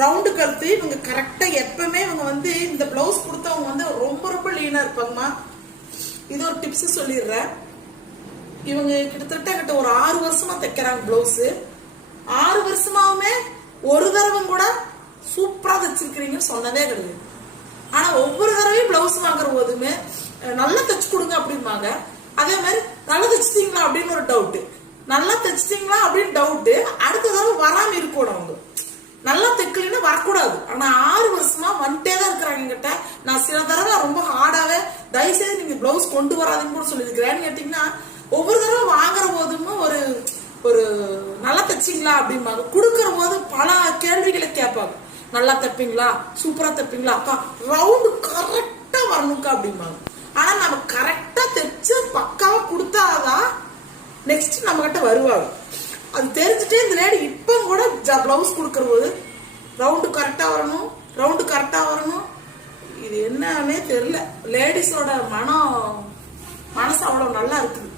Round கழுத்து. இவங்க கரெக்டா எப்பவுமே இவங்க வந்து இந்த பிளவுஸ் கொடுத்தவங்க வந்து ரொம்ப ரொம்ப லீனா இருப்பாங்கம்மா. இது ஒரு டிப்ஸ் சொல்லிடுறேன். இவங்க கிட்டத்தட்ட ஒரு 6 வருஷமா தைக்கிறாங்க பிளவுஸ். 6 வருஷமாவுமே ஒரு தடவை கூட சூப்பரா தைச்சிருக்கிறீங்கன்னு சொன்னதே கிடையாது. ஆனா ஒவ்வொரு தடவையும் பிளவுஸ் வாங்குற போதுமே நல்லா தைச்சு கொடுங்க அப்படிம்பாங்க. அதே மாதிரி நல்லா தைச்சிட்டீங்களா அப்படின்னு ஒரு டவுட், நல்லா தைச்சிட்டீங்களா அப்படின்னு டவுட். அடுத்த தடவை வராம இருக்கணும். அவங்க நல்லா தைக்கலன்னா வரக்கூடாது. ஆனா 6 வருஷமா வந்துட்டே தான் இருக்கிறாங்க கிட்ட. நான் சில தடவை ரொம்ப ஹார்டாவே தயவுசெய்து நீங்க பிளவுஸ் கொண்டு வராதுன்னு கூட சொல்லியிருக்கிறேன்னு கேட்டீங்கன்னா, ஒவ்வொரு தடவை வாங்குற போதுமே ஒரு ஒரு நல்லா தைச்சிங்களா அப்படிம்பாங்க. கொடுக்கற போது பல கேள்விகளை கேட்பாங்க. நல்லா தைப்பீங்களா, சூப்பரா தைப்பீங்களா, அக்கா ரவுண்டு கரெக்டா வரணுக்கா அப்படிம்பாங்க. ஆனா நம்ம கரெக்டா தைச்சு பக்காவா கொடுத்தாதான் நெக்ஸ்ட் நம்ம கிட்ட வருவாங்க. அது தெரிஞ்சுட்டே இந்த லேடி இப்ப கூட பிளவுஸ் கொடுக்கற போது ரவுண்டு கரெக்டா வரணும், ரவுண்டு கரெக்டா வரணும். இது என்னன்னே தெரியல. லேடிஸோட மனசு அவ்வளவு நல்லா இருக்குது.